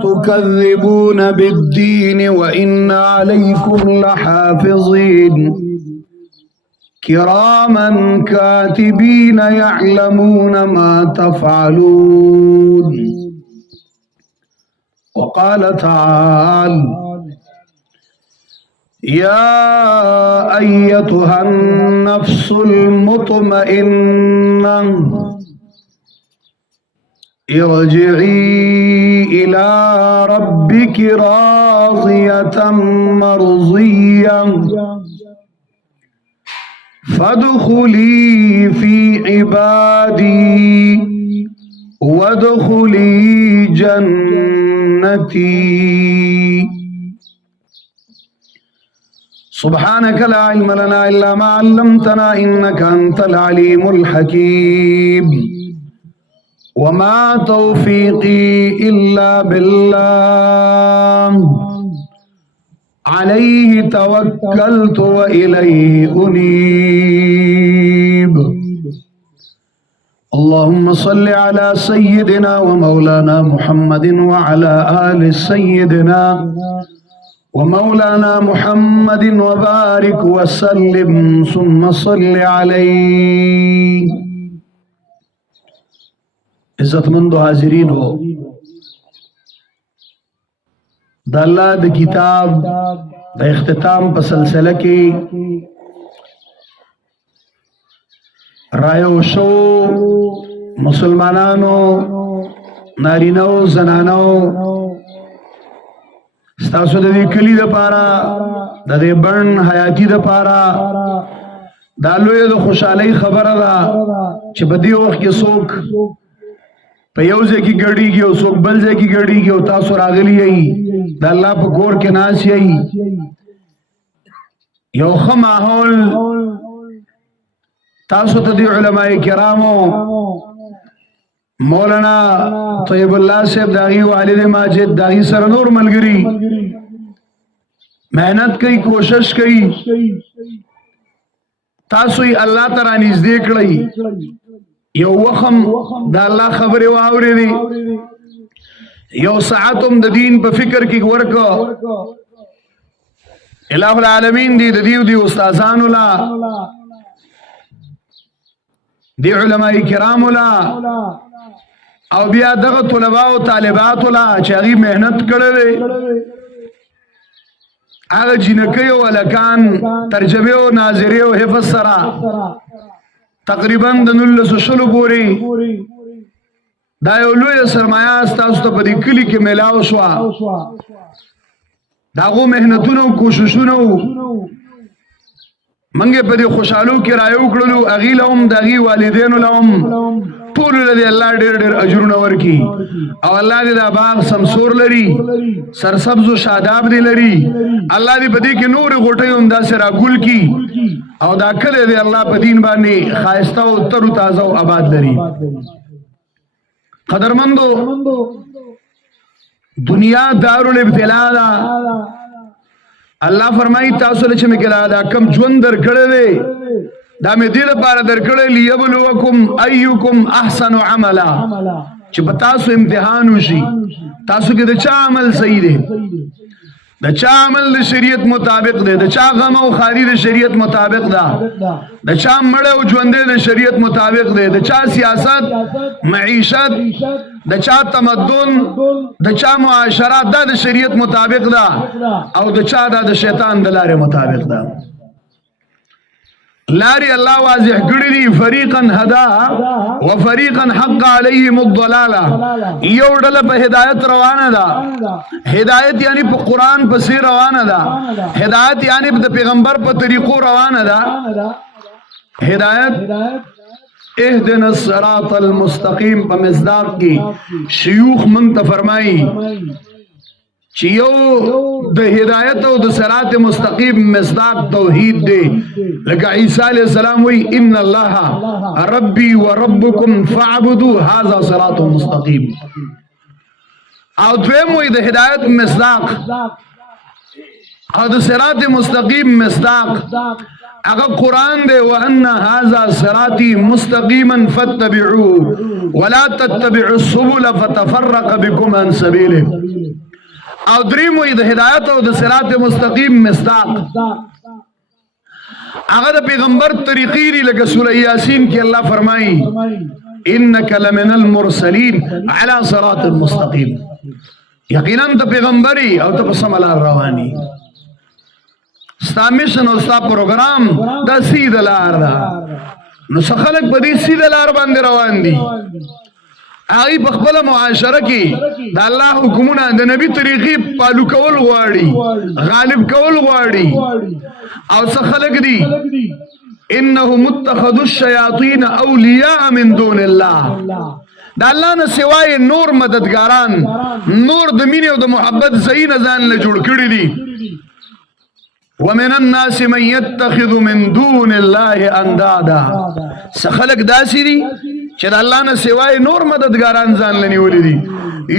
تكذبون بالدين وإن عليكم لحافظين كراما كاتبين يعلمون ما تفعلون. وقال تعالى: يا أيتها النفس المطمئنة ارجعي إلى ربك راضية مرضية فادخلي في عبادي وادخلي جنتي. سبحانك لا علم لنا إلا ما علمتنا إنك أنت العليم الحكيم. وما توفيقي إلا بالله عليه توكلت وإليه أنيب. اللهم صل على سيدنا ومولانا محمد وعلى آل سيدنا ومولانا محمد وبارك وسلم ثم صل عليه. عزتمندو حاضرین ہو، دا اللہ دا کتاب دا اختتام پا سلسلہ کی رایو شو مسلمانانو نارینو زنانو ستاسو دا دی کلی دا پارا دا دی برن حیاتی دا پارا دا لوی دا خوشحالی خبر دا چی بدی وقت کی سوک په یو ځای کې ګډیږي او څوک بل ځای کې ګډیږي او تاسو راغلی یئ د الله په کور کې ناست یئ. یو ښه ماحول تاسو ته د علماء کرامو مولانا طیب الله صاحب د هغې والد ماجد د هغې سره نور ملګري محنت کوي، کوشش کوي، تاسو یې الله ته رانږدې کړئ. یو وخم دا الله خبره واورېدې، یو ساعت هم د دین په فکر کې ورکو. الہ العالمین دی د دیو دی استادانو لا دی علماء کرامو لا او بیا دغه طلباء او طالبات لا چې هغه مهنت کړې هغه جنکې او الکان ترجمه او ناظری او حفظ سره تقریبا د 1900 پورې دا یو لوی سرمایه تاسو ته په دې کلی کې میلاو شو. داغو مهنتونو او کوششونو منګه په دې خوشحالو کې رايو کړلو. اغي لهم دغي والدینو لهم ټول لري الله ډېر ډېر اجرونه ورکي او الله دې دا باغ سمسور لري، سرسبز او شاداب دې لري. الله دې په دې کې نور غټي هم دا سره ګل کی او دا کله دې الله په دین باندې خاصه او تر تازه او آباد لري. قدرمندو، دنیا دارالابتلاء دا. الله فرمایي تاسو له چې مګلا دا کم ژوند درکړې دا مې دې لپاره درکړې لیبلوکم ايکم احسن عملا چې په تاسو امتحان وشي تاسو کې د چا عمل صحیح دی، د چا عمل د شریعت مطابق دی، د چا غم او خاری د شریعت مطابق ده، د چا مړ او ژوند د شریعت مطابق دی، د چا سیاست معیشت د چا تمدن د چا معاشرات د شریعت مطابق ده او د چا د شیطان د لارې مطابق ده. لاري الله واضح کړی دي، فریقا هدا وفریقا حق علیهم الضلاله. یو ډله په هدایت روانه ده، هدایت یعنی په قران پسې روانه ده، هدایت یعنی د پیغمبر په طریقو روانه ده. هدایت اهدنا الصراط المستقیم په مصداق کې شيوخ من ته فرمایي چې یو د هدایت او د صراط مستقیم مصداق توحید دی. لکه عیسی علیہ السلام وی ان الله ربي وربكم فاعبدوا هذا صراط مستقیم. او دویم وی د هدایت مصداق او د صراط مستقیم مصداق اگر قرآن دے وَأَنَّ هَذَا صِرَاطِي مُسْتَقِيمًا فَاتَّبِعُوهُ وَلَا تَتَّبِعُوا السُّبُلَ فَتَفَرَّقَ بِكُمْ عَنْ سَبِيلِهِ او دریم وی د ہدایت او د صراط مستقیم مصداق اگر پیغمبر طریقی دی لگا سورہ یاسین کی اللہ فرمائی انک لمن المرسلین علی صراط مستقیم یقینا ته پیغمبري او ته په سملار رواني ستا میشن او ستا پروګرام دا سیده لار ده نو خلک په دې سیده لار باندې روان دي هغه په خپل معاشره کې د الله حکمونه د نبی طریقې پالو کول غواړي غالب کول غواړي او څه خلک دي انهم اتخذوا الشياطين اولیاء من دون الله دا الله نه سوای نور مددګاران نور د مینې او د محبت زین ځان له جوړ کړی دي ومن الناس من يتخذ من دون الله اندادا سخلق داسي دي چې د الله نه سوای نور مددګاران ځان لنیولې دي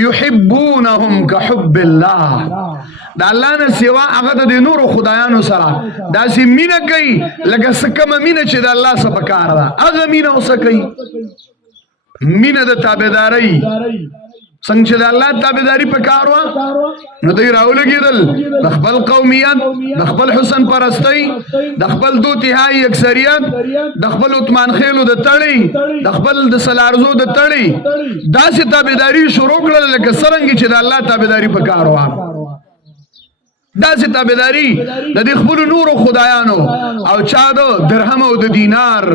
يحبونهم كحب الله د الله نه سوا هغه د نور خدایانو سره داسې مینه کوي لکه سکه مینه چې د الله سره پکار ده هغه مینه اوسه کوي مینه د تابعداري څنګه چې د الله تابعداري پکار وا نو دوی راولګیدل د خپل قومیت د خپل حسن پرستی د خپل دو تهایی اکثریت د خپل عثمان خیلو د تړي د خپل د سلارزو د تړي داسې تابعداري شروع کړل لکه څنګه چې د الله تابعداري پکار وا داسې تابعداري د دې خپل نور خدایانو او چا دو درهم او د دینار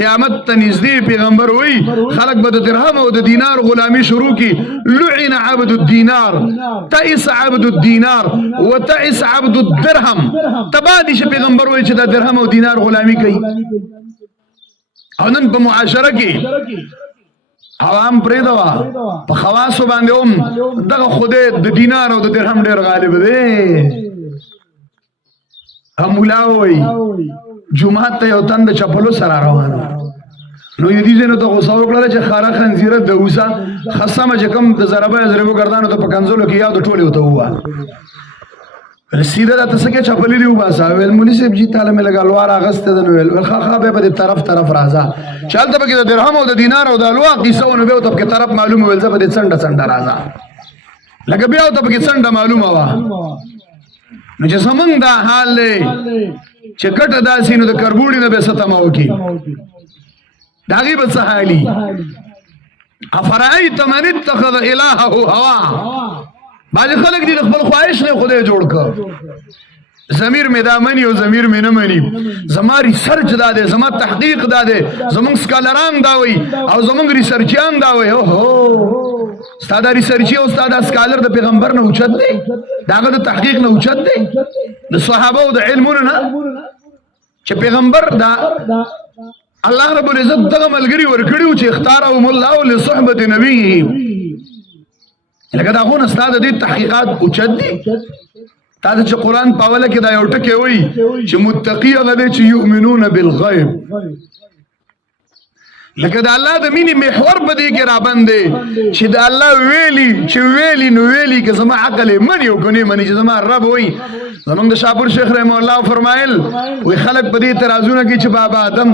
قیامت ته نږدې پیغمبر وای خلق به د درهم او د دینار غلامی شروع کی لعن عبد الدینار تعس عبد الدینار وتعس عبد الدرهم تبادی ش پیغمبر وای چې د درهم او دینار غلامی کوي او نن په معاشره کې عوام پریدوا په خواصو باندې دغه خوده د دینار او د درهم ډیر غالب دی همولاوي جمعه ته یو تند چپلو سره روانو نو یدي زنه ته غوسه وکړه چې خارا خنزیره د اوسا خصمه چې کوم د ضربو ګردانو ته په کنزولو کې یاد ټوله وته هوا سیده تاسو کې چپلې دی وباسا ویل مولوی صاحب جی تعالی مې لګالوار اغسته د ویل خا به په طرف راځه چالت به د درهم او د دینار او د الوا قصو نو به ته په طرف معلومه ویل زبر د څنډه راځه لکه بیا ته په څنډه معلومه وا نو چې سمون دا حال چې کټه داسې نو د کربوړي نه به ستماو کی داغي به سهالي افرایت من اتخذ الهه هوا باج خلق دي خپل خواهش نه خدای جوړ ک ضمیر می دا منی او ضمیر می نه منی زما ریسرچ داده زما تحقیق داده زمون سکالران دا وی او زمون ریسرچیان دا وی اوه استاد ریسرچی او استاد سکالر د پیغمبر نه اوچت دی داغه د تحقیق نه اوچت دی د صحابه او د علمونو نه چې پیغمبر دا الله رب العزت دغه ملګری ورکړیو چې اختارهم الله لصحبت نبی لکه دا غون استاد دې تحقیقات اوچت دي تا چې قرآن پاوله کې دا یو ټکی وای چې متقی هغه چې یؤمنون بالغیب لکه دا الله د مینې محور په دې کې را باندې چې دا الله ویلي چې ویلي نو ویلي که زما عقل منی او کني منی چې زما رب وای زمونږ د شاپور شیخ رحم الله فرمایل وی خلق په دې ترازونه کې چې بابا آدم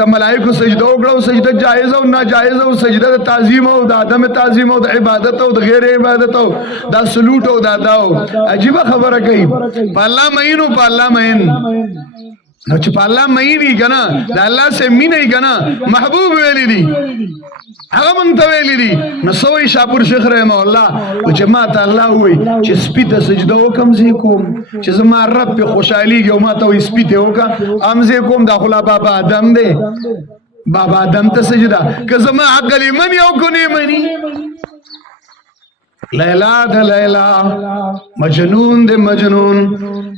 ته ملائکه سجده وکړو سجده جایز او ناجایز او سجده د تعظیم او د آدم تعظیم او د عبادت او د غیر عبادت او د سلوټ او د داو عجیب خبره کوي په الله مینو په الله مین نو چې په الله مینی کنه د الله سره مینی کنه محبوب ویلی دي هغه مونږ ته ویلی دي نو سوې شاپور شیخ رحم الله او چې ما ته الله وای چې سپیته سجده وکم زی کوم چې زما رب په خوشحالي او ما ته سپیته وکم ام زی کوم د خلا بابا آدم دی بابا آدم ته سجده که زما عقل منی او کني منی لیلا د لیلا مجنون د مجنون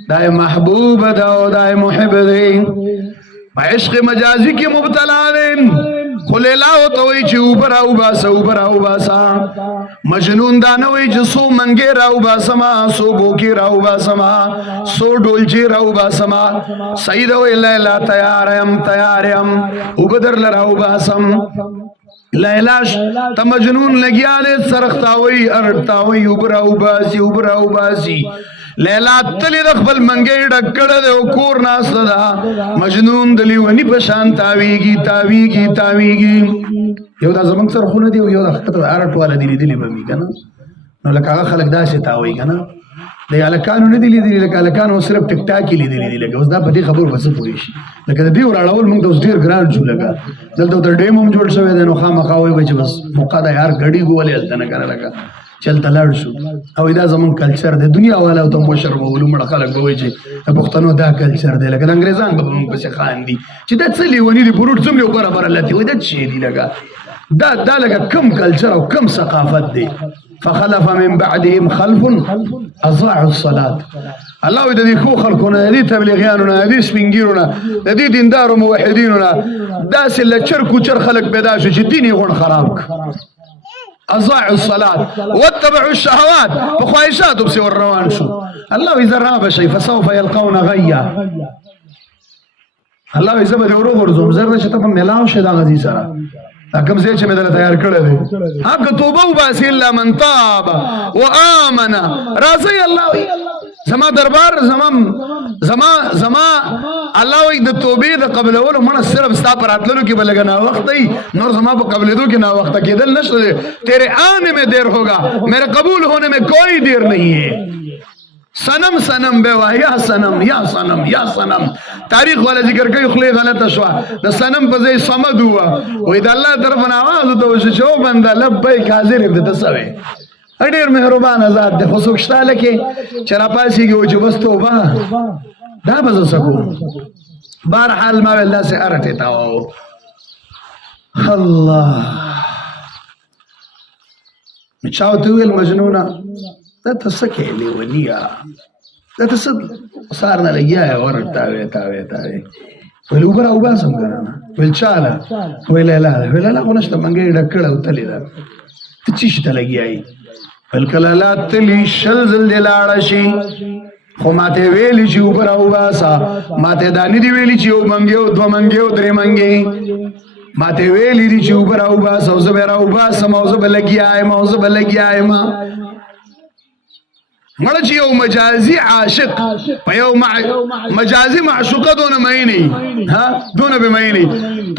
دای محبوب دا او دای محب دی عشق مجازی کی مبتلا دین خو لیلا او ته وی چې اوبر او باسا مجنون دا نه وی چې سو منګه راو باسما سو بوکی راو باسما سو ډولچی راو باسما سید وی لیلا تیار یم وبدر لراو باسم لیلاش تا مجنون لگیاله سرختاوی ارتاوی اوبراو باسی لیلا تلی د خپل منګي ډکړه د کور ناس دا مجنون دلی ونی پشان تاویږي یو دا زمنګ سره خونه دی یو د خطر ارټ والا دی دلی به می کنه نو لکه هغه خلک دا شي تاوي کنه د الکانو نه دی لیدلی لکه الکانو صرف ټیک ټاک لیدلی دی لکه اوس دا په دې خبر بس پوي شي لکه د دې وراړول موږ د اوس ډیر ګران شو لکه دلته د ډیم هم جوړ شوی دی نو خامخا وي چې بس موقع دا یار غړي ګولې الته نه کنه لکه چلته لاړ شو او دا زمون کلچر دی دنیا والا او ته مو شرمولو مړه خلک به وایي چې د پښتنو دا کلچر دی لکه انګريزان به موږ پسې خان دي چې دا څه لیونی دی پروت څومره برابر لته وي دا چی دی لکه دا لکه کم کلچر او کم ثقافت دی فخلف من بعدهم خلف اضاعوا الصلاه الله د دې خو خلکونه دي تبلیغیانونه دي سپینګیرونه د دې دیندارو موحدینونه داسې لچر کوچر خلک پیدا شو چې دین یې غون خراب اضاعوا الصلاه واتبعوا الشهوات فخواهشات بس روان شو الله اذا راب شيء فسوف يلقون غيا الله اذا بده ورغورزم زره چې ته په ملاو شه دا غزي سره کوم ځای چې مې دلته تیار کړی دی حق توبه وباسي الا من تاب وآمن راځي الله زما دربار زما الله وي د توبې د قبلولو مړه صرف ستا پر راتللو کې بلګ نه وخت دی نور زما په قبلېدو کې نه وخت کېدل نشته تیرے آنے میں دیر ہوگا میرے قبول ہونے میں کوئی دیر نہیں ہے سنم سنم بیوا یا سنم تاریخ والا ذکر کوي خلی غلطه شو د سنم په ځای صمد هوا وې د الله طرف نه आवाज ته شو بنده لبیک حاضر دې تسوي ډېر مهربان ذات د خصوص تعالی کې چر پاسي کې و چې وستو با دا بز سکو بهر حال ما الله سے ارته تاو الله چاوته ویل مجنونه دا تسکه لیونیا دا تس صار نه لګیا اور تاوي ول اوبر او باسم کنه ول چاله ول لا ونشته منګي ډکړه وتلی دا تچی شته لګیای ول کله لا تلی شل زل لاړ شي خو ماته ویلی چې اوبر او باسا ماته دانی دی ویلی چې او منګي او دو منګي او درې منګي ماته ویلی دی چې اوبر او باسا او زبر او باسا موضوع بلګیای ما مړه چې یو مجازي عاشق په یو مجازي معشوقه دونه مینی ها دونه به مینی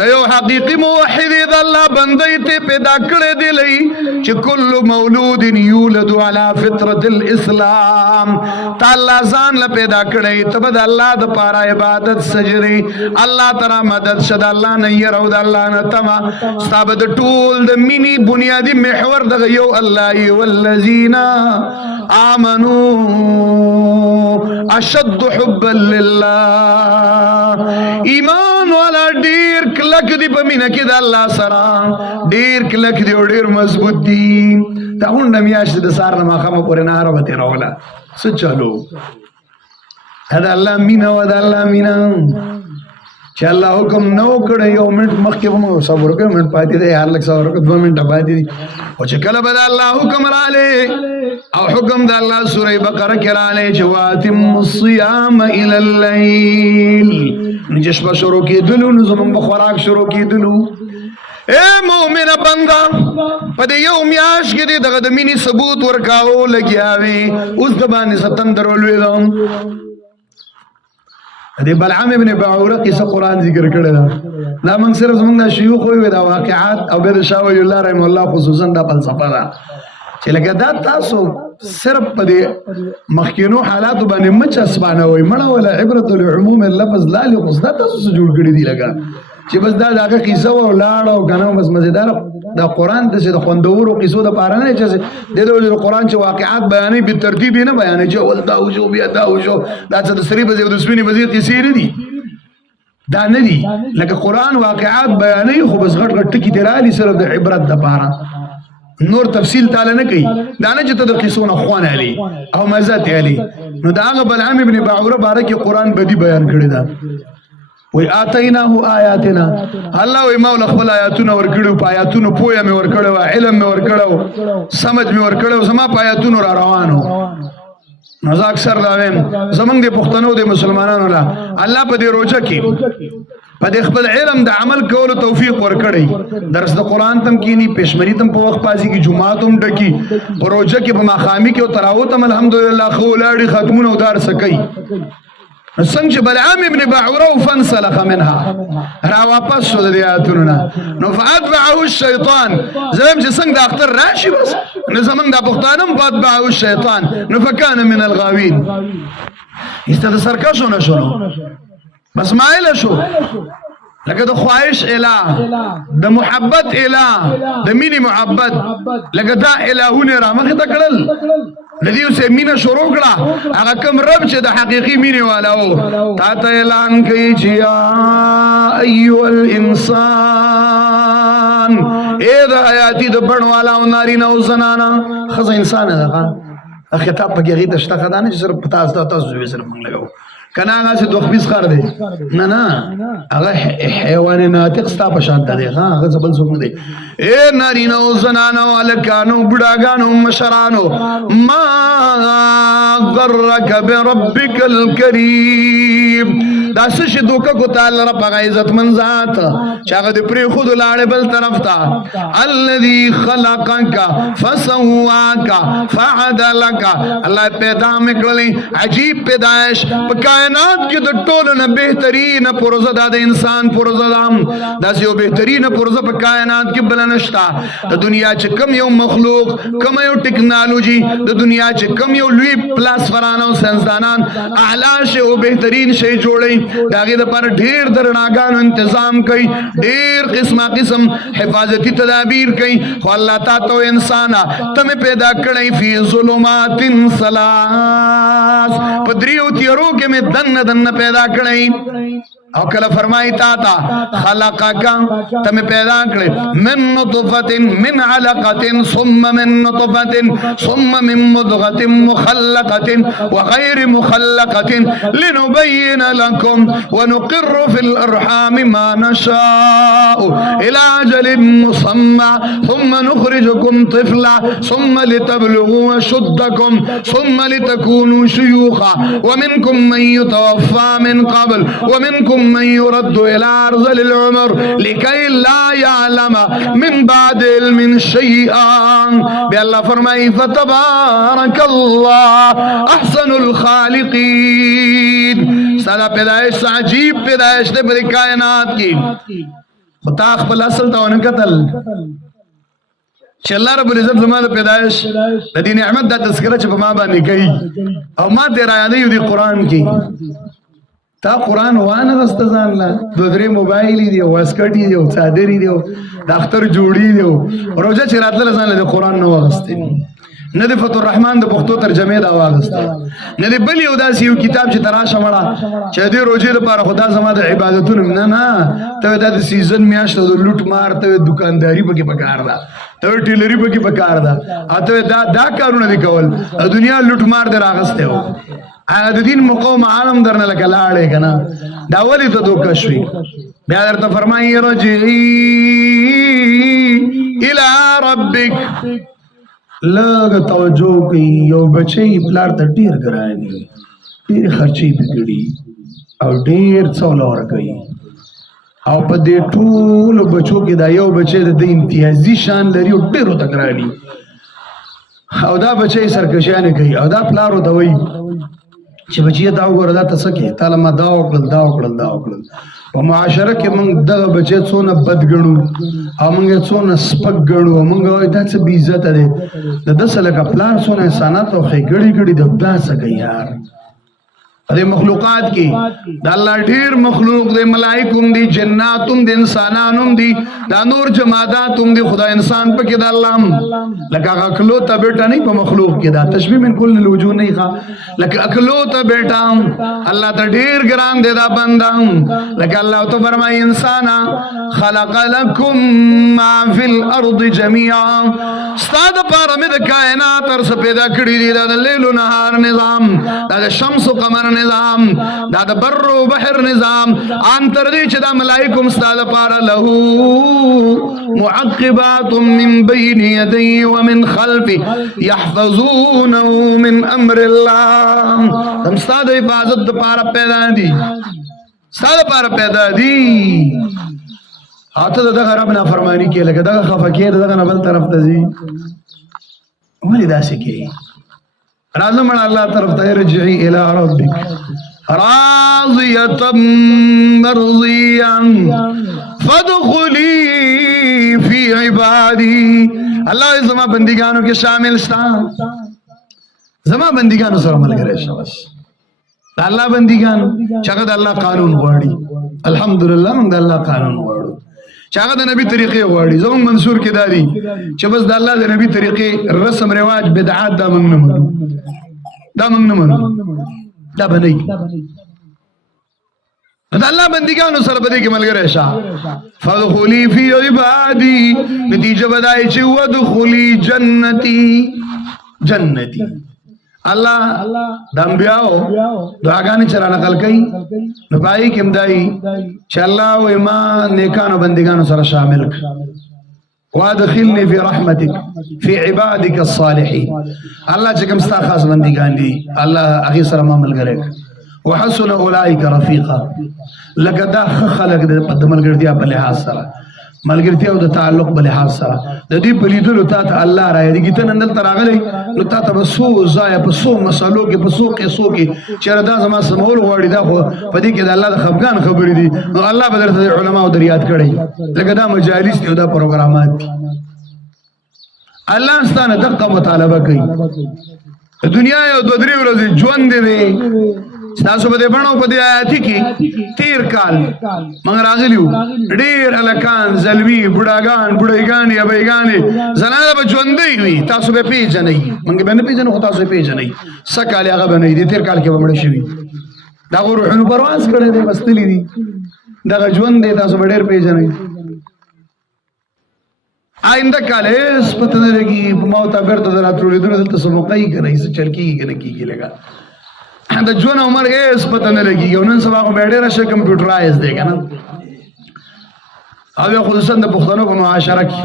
ته یو حقيقي موحد د الله بندې ته پیدا کړې دی لې چې کل مولود یولد علی فطرت الاسلام تعالی ځان له پیدا کړې ته بد الله د پاره عبادت سجري الله تعالی مدد شد الله نه يرو د الله نه تما ثابت ټول د مینی بنیادی محور د یو الله ای والذین آمنوا اشد حبا لله ایمان والا ډیر کلک دی په مینا کې د الله سره ډیر کلک دی او ډیر مضبوط دی دا هونډه میاشت د سار نه ماخه پورې نه راوته راولا څه چالو دا الله مینا و دا الله مینا چې الله حکم نو کړی یو منټ مخکې به موږ صبر وکړو منټ پاتې دی هر لږ صبر وکړو 2 منټه پاتې دي او چې کله به الله حکم رااله او حکم د الله سوره بقره کې رااله چې واتم الصيام الى الليل نجشبه شروع کېدلو نو زموږ به خوراک شروع کېدلو اے مومنه بنده په دې یو میاش کې دغه د مینې ثبوت ورکاو لګیاوي اوس د باندې ستندر ولوي دې بلعام ابن باعوره قصه قران ذکر کړی دا موږ صرف زموږ شيوخ وي دا واقعات او به شاه ولی الله رحم الله خصوصا دا فلسفه ده چې لکه دا تاسو صرف په دې مخکینو حالات باندې مچ اسبانه وي مړه ولا عبرت العموم اللفظ لا لغز دا تاسو جوړ کړی دی لګا چې بس دا دغه قصه و لاړ او کنه بس مزیدار دا قران د څه د خوندورو قصو د پاره نه چې د قران چې واقعات بیانې په ترتیب نه بیانې چې ول دا او جو بیا دا او جو دا څه د سری بزې د سپینې بزې قصې نه دي دا نه دي لکه قران واقعات بیانې خو بس غټ غټ ټکی درالي سره د عبرت د پاره نور تفصیل تعالی نه کوي دا نه چې ته د قصو نه خوان علي او مزه علي نو دا هغه بلعام ابن باعوره بارکه قران بدی بیان کړی دا وی آتیناه آیاتنا الله وی مولا خپل آیاتونه ورکړو په آیاتونو پوهه مې ورکړو علم مې ورکړو سمج مې ورکړو زما په آیاتونو را روانو نو اکثر دا ویم زمونږ د پښتنو د مسلمانانو لا الله په دې روزه کې په دې خپل علم د عمل کولو توفیق ورکړي درس د قران تم کینی پېشمنی تم په وخت پازي کی جمعات هم ډکی پروژه کې په ماخامي کې او تراوت هم الحمدلله خو لاړي ختمونه ودار سکی څنګه چې بلعام ابن بعوره فانسلخ منها را واپس شو د آیاتونو نو فاتبعه الشیطان زم چې څنګه د اختر راشي بس نو زمنګ د پښتانم فاتبعه الشیطان نو فکان من الغاوین استاد سرکشو نشو بس مایل شو لکه د خواهش اله د محبت اله د مینې محبت لکه دا الهونه را مخه تکړل ندیو سه مینا شروع کړه هغه کوم رب چې د حقيقي مینې والا وو تا ته اعلان کوي چې یا ایو الانسان اے د حیاتی د بڼوالا او نارینه او زنانا خزه انسان ده خطاب په کې غیته شته خدانه چې صرف تاسو سره موږ لګاو کنا هغه څه دوه خبيز خر دی نه هغه حیوان ناطق ستا په شان دی ها هغه ځبل څوک دی اے نارینه او زنانو الکانو بډاګانو مشرانو ما غرک بربک الکریم دا څه دوکه کو تعالی رب عزت من ذات چې هغه د پری خود لاړې بل طرف ته الذي خلقك فسواك فعدلك الله پیدا مکړلې عجیب پیدائش کائنات کې د ټولو نه بهترین پروژه د انسان پروژه دا یو بهترین پروژه په کائنات کې بل نشتا د دنیا چې کم یو مخلوق کم یو ټیکنالوژي د دنیا چې کم یو لوی پلاس فرانو سنسدانان اعلی شی او بهترین شی جوړي داغه د پر ډیر درناګانو تنظیم کوي ډیر قسم حفاظتي تدابیر کوي خو الله تعالی انسان تم پیدا کړی فی ظلمات ثلاث پدریو تیرو کې میں دن پیدا کړی او کله فرمایي تا خلقک تم پیدا کړی من نطفه من علقه ثم من نطفه ثم من مضغه مخلقه وغير مخلقه لنبين لكم ونقر في الارحام ما نشاء الى اجل مسمى ثم نخرجكم طفلا ثم لتبلغوا اشدكم ثم لتكونوا شيوخا ومنكم من يتوفى من قبل ومنكم من يرد الى ارذل العمر لكي لا يعلم من بعد علم شيئا بالله فرمائے فتبارك الله احسن الخالقين سارا پیدائش عجیب پیدائش دے بری کائنات کی خدا خپل اصل ته ونکتل چې الله رب العزت زموږ پیدائش د دې نعمت د تذکرہ چې په ما باندې کوي او ما دې را یادې دی قران کې تا قرآن وانه غستزان لا دو درې موبایل دی او اسکټی دی او صادری دی او دفتر جوړی دی او روزه چې راتله ځان له قرآن نو غستې نه د فتح الرحمن د پښتو ترجمه دا واغسته نه بل یو داسې یو کتاب چې تراشه مړه چې د روزه لپاره خدا زما د عبادتونو نه ته د سیزن میاشت د لوټ مار ته دکانداری پکې پکار ده ته ټیلری پکې پکار ده اته دا کارونه دي کول دنیا لوټ مار در اغسته و د دین مقام عالم درنه لکه لاړې کنه دا ولی ته دوه کشوي بیا درته فرمایي رجعي الى ربك لږ توجه کوي یو بچی پلار ته ډیر ګرانی ډیر خرچي پکړي او ډیر څولور کوي او په دې ټول بچو کې دا یو بچی د امتیازي شان لري او ډیر تکراري او دا بچی سرکشانه کوي او دا پلار ته وایي چې بچی دا وګوره دا تسکه تعالی ما دا وکړل په معاشره کې موږ دغه بچی څونه بد ګڼو او موږ څونه سپک ګڼو موږ دا څه بی عزت ده د 10 لکه پلان څونه انسانات او خېګړي د داسه کوي یار د مخلوقات کې د الله ډیر مخلوق د ملائکوم دي جناتوم د انسانانوم دي د نور جماداتوم دي خدا انسان په کې د الله لکه اکلو ته بیٹا نه په مخلوق کې دا تشبیه من کل الوجوه نه ښه لکه اکلو ته بیٹا الله ته ډیر ګران دي دا بندا لکه الله تو فرمایي انسان خلق لكم ما في الارض جميعا استاد پاره مې د کائنات تر څه پیدا کړی دي د لیل او نهار نظام د شمس او قمر نظام دا د بر او بحر نظام ان تر دې چې د ملائکه استاد پاره له معقبات من بين يديه ومن خلفه يحفظونه من امر الله تم استاد حفاظت پاره پیدا دي ستا دپاره پیدا دي او ته د دغه رب نافرماني کې لکه دغه خفه کې دغه نه بل طرف ته ځي ولې داسې کوي راځه مړه الله طرف ته ارجعي الى ربك راضية مرضيا فادخلي في عبادي الله زما بندگانو کې شامل شتا زما بندگانو سره ملګری شه بس الله بندگانو چې د الله قانون غواړي الحمدلله موږ د الله قانون غواړو چې هغه د نبی طریقې غواړي زموږ منصور کې دادي چې بس د الله د نبی طریقې رسم رواج بدعات دا موږ نه منو دا بنئ د الله بندګانو سره بده کې ملګری شه فادخلي فی عبادی نتیجه بدای چې ودخلي جنتی الله د انبیاء دعاګانې چرانه نقل کړي نو پای کې مدای چې الله او ما نیکانو بندګانو سره شامل کړي وادخلني في رحمتك في عبادك الصالحين الله چې کوم ستا خاص بندګان دي الله هغه سره ما ملګری وحسن اولئک رفیقا لکه دا خلق د ملګرتیا په لحاظ سره ملګرتیا او د تعلق په لحاظ سره د دې په لیدلو ته الله راځي کیته نن دلته راغلی نو تاسو به سو ځای په سو مسالو کې په سو قصو کې چیرې دا زما سمول غواړي دا خو په دې کې د الله د خفقان خبرې دي نو الله به درته علما او دریات کړي لکه دا مجالس او دا پروګرامات الله ستانه دغه مطالبه کوي دنیا یو دوه درې ورځې ژوند دی تاسو به بڼو په دې آیات کې تیر کال موږ راغلیو ډېر الکان زلمی بډاګان بډایګان یا بیګانې زنانه به ژوندۍ وي تاسو به پیژنئ موږ به نه پیژنو خو تاسو پیژنئ سکال هغه بنئ دي تیر کال کې به مړ شي دا روحونو پرواز کړی دی مستلی دي دغه ژوند دی تاسو به ډېر پیژنئ آئنده کال هیڅ پته نه لګي په ما ته بیرته راتلو لیدلو دلته څه موقع یې که نه څه چل کېږي که نه کېږي لږه د ژوند عمر هیڅ پته نه لګي او نن سبا خو بیا ډېره شه کمپیوټرایز دی که نه او بیا خصوصا د پښتنو په معاشره کې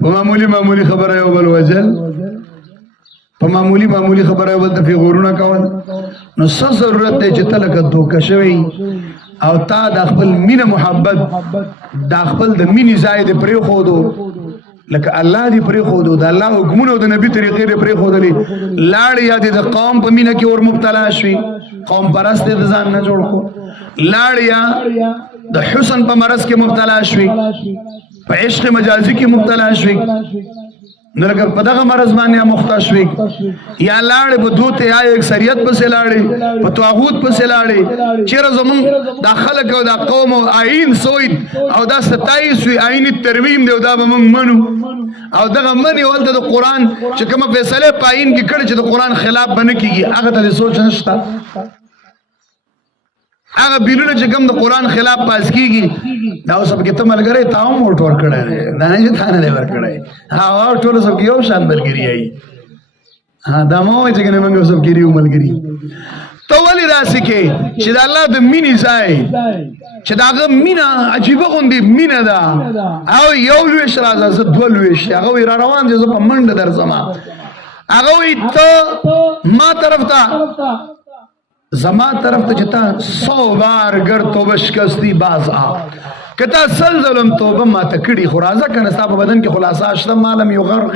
په معمولي خبره یو بل وجل په معمولي خبره یو بل ته فغورونه کول نو څه ضرورت دی چې ته لکه دوکه شوی او تا د خپل مینه محبت د خپل د مینې ځای دې پرېښودو لکه الله دې پرېښودو د الله حکمونه او د نبي طریقې دې پرېښودلې لاړې یا دې د قوم په مینه کې ور مبتلا شوي قوم پرست دې د ځان نه جوړ کړو لاړې یا د حسن په مرض کې مبتلا شوي په عشق مجازي کې مبتلا شوي نرګر په دغه مرض باندې مخته شوي یا لاړې په دوت یا اکثریت پسې لاړې په طاغوت پسې لاړې چیرې زمون دا خلک او دا قوم او آئین سوید او دا 27 وی آئین ترمیم دی او دا به موږ منو او دغه منی ولته د قران چې کومه فیصله پاین کې کړي چې د قران خلاف بنه کیږي هغه ته سوچ نشته هغه بیلونه چې کوم د قران خلاف پاس کیږي دا سب کې ته ملګری تاو موټ ور کړی دا نه چې ثانه دی ور کړی ها ټول سب کې یو شان ملګری ای ها دا مو چې کنه موږ سب کې یو ملګری ته ولې راسي کې چې د الله د مینې ځای چې داغه مینا عجیب غوندي مینا دا او یو لوي شرازه ز دوه لوي شي هغه را روان دي ز په منډه درځما هغه ته ما طرف ته زما طرف ته چتا 100 بار گر توبه شکستی باز آ کتا سلزلم توبه ما تکړي خرازه کنه صاحب بدن کې خلاصه اشته مالم یو غر